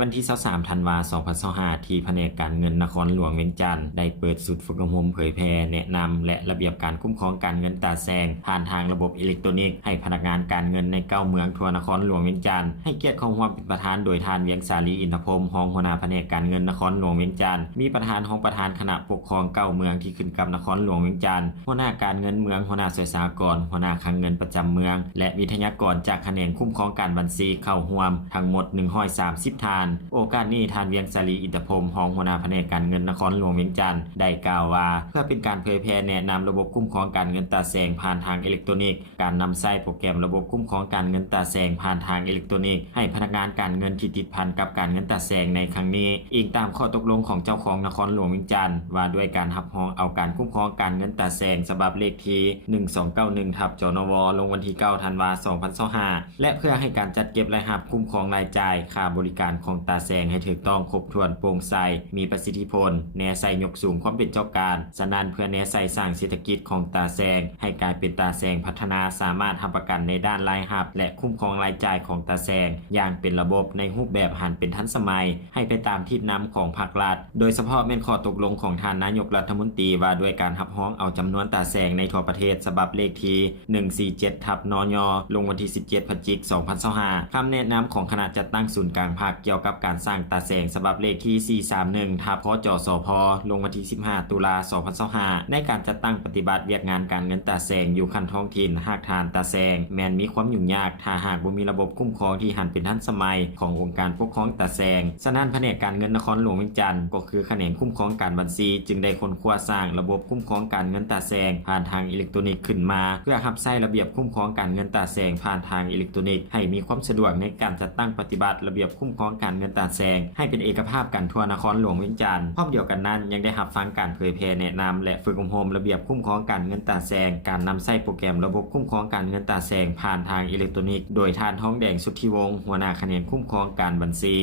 วันที่23ธันวาคม2025ที่แผนกการเงินนครหลวงเวียงจันทน์ได้เปิดศูนย์ฝึกอบรมเผยแพร่แนะนำและระเบียบการคุ้มครองการเงินตราแซงผ่านทางระบบอิเล็กทรอนิกส์ให้พนักงานการเงินใน9เมืองทั่วนครหลวงเวียงจันทน์ให้เกียรติเข้าร่วมเป็นประธานโดยท่านเวียงสาลีอินทพรหมรองหัวหน้าแผนกการเงินนครหลวงเวียงจันทน์มีประธานห้องประธานคณะปกครอง9เมืองที่ขึ้นกับนครหลวงเวียงจันทน์หัวหน้าการเงินเมืองหัวหน้าสวยสากรหัวหน้าคลังเงินประจำเมืองและวิทยากรจากแขนงคุ้มครองการบัญชีเข้าร่วมทั้งหมด130ท่านโอกาสนี้ท่านเวียงสาลีอินทพรหมรองหัวหน้าแผนกการเงินนครหลวงเวียงจันทน์ได้กล่าวว่าเพื่อเป็นการเผยแพร่แนะนำระบบคุ้มครองการเงินตราแซงผ่านทางอิเล็กทรอนิกส์การนำใช้โปรแกรมระบบคุ้มครองการเงินตราแซงผ่านทางอิเล็กทรอนิกส์ให้พนักงานการเงินที่ติดพันกับการเงินตราแซงในครั้งนี้อิงตามข้อตกลงของเจ้าของนครหลวงเวียงจันทน์ว่าด้วยการรับรองเอาการคุ้มครองการเงินตราแซงฉบับเลขที่1291/จนวลงวันที่9ธันวาคม2025และเพื่อให้การจัดเก็บรายรับคุ้มครองรายจ่ายค่าบริการของตราแซงให้ถูกต้องครบถ้วนโปร่งใสมีประสิทธิผลแนวใส่ยกสูงความเป็นเจ้าการฉะนั้นเพื่อแนวใส่สร้างเศรษฐกิจของตราแซงให้กลายเป็นตราแซงพัฒนาสามารถทำประกันในด้านรายรับและคุ้มครองรายจ่ายของตราแซงอย่างเป็นระบบในรูปแบบหันเป็นทันสมัยให้ไปตามทิศนำของภาครัฐโดยเฉพาะแม่นข้อตกลงของท่านนายกรัฐมนตรีว่าด้วยการรับรองเอาจำนวนตราแซงในทั่วประเทศฉบับเลขที่147/นยลงวันที่17พฤศจิกายน2025คำแนะนำของคณะจัดตั้งศูนย์กลางภาคเกี่ยวกับการสร้างตราแซงฉบับเลขที่431/พจสพลงวันที่15ตุลาคม2025ในการจัดตั้งปฏิบัติเวียกงานการเงินตราแซงอยู่ขั้นท้องถิ่นหากทานตราแซงแม้นมีความยุ่งยากถ้าหากบ่มีระบบคุ้มครองที่หันเป็นทันสมัยขององค์การปกครองตราแซงฉะนั้นแผนกการเงินนครหลวงเวียงจันทน์ก็คือแขนงคุ้มครองการบัญชีจึงได้ค้นคว้าสร้างระบบคุ้มครองการเงินตราแซงผ่านทางอิเล็กทรอนิกส์ขึ้นมาเพื่อรับใช้ระเบียบคุ้มครองการเงินตราแซงผ่านทางอิเล็กทรอนิกส์ให้มีความสะดวกในการจัดตั้งปฏิบัติระเบียบคุ้มครองการเงินตราแซงให้เป็นเอกภาพกันทั่วนครหลวงเวียงจันทน์พร้อมเดียวกันนั้นยังได้รับฟังการเผยแพร่แนะนำและฝึกอบรมระเบียบคุ้มครองการเงินตราแซงการนำใช้โปรแกรมระบบคุ้มครองการเงินตราแซงผ่านทางอิเล็กทรอนิกส์โดยท่านท้องแดงสุทธิวงศ์หัวหน้าแขนงคุ้มครองการบัญชี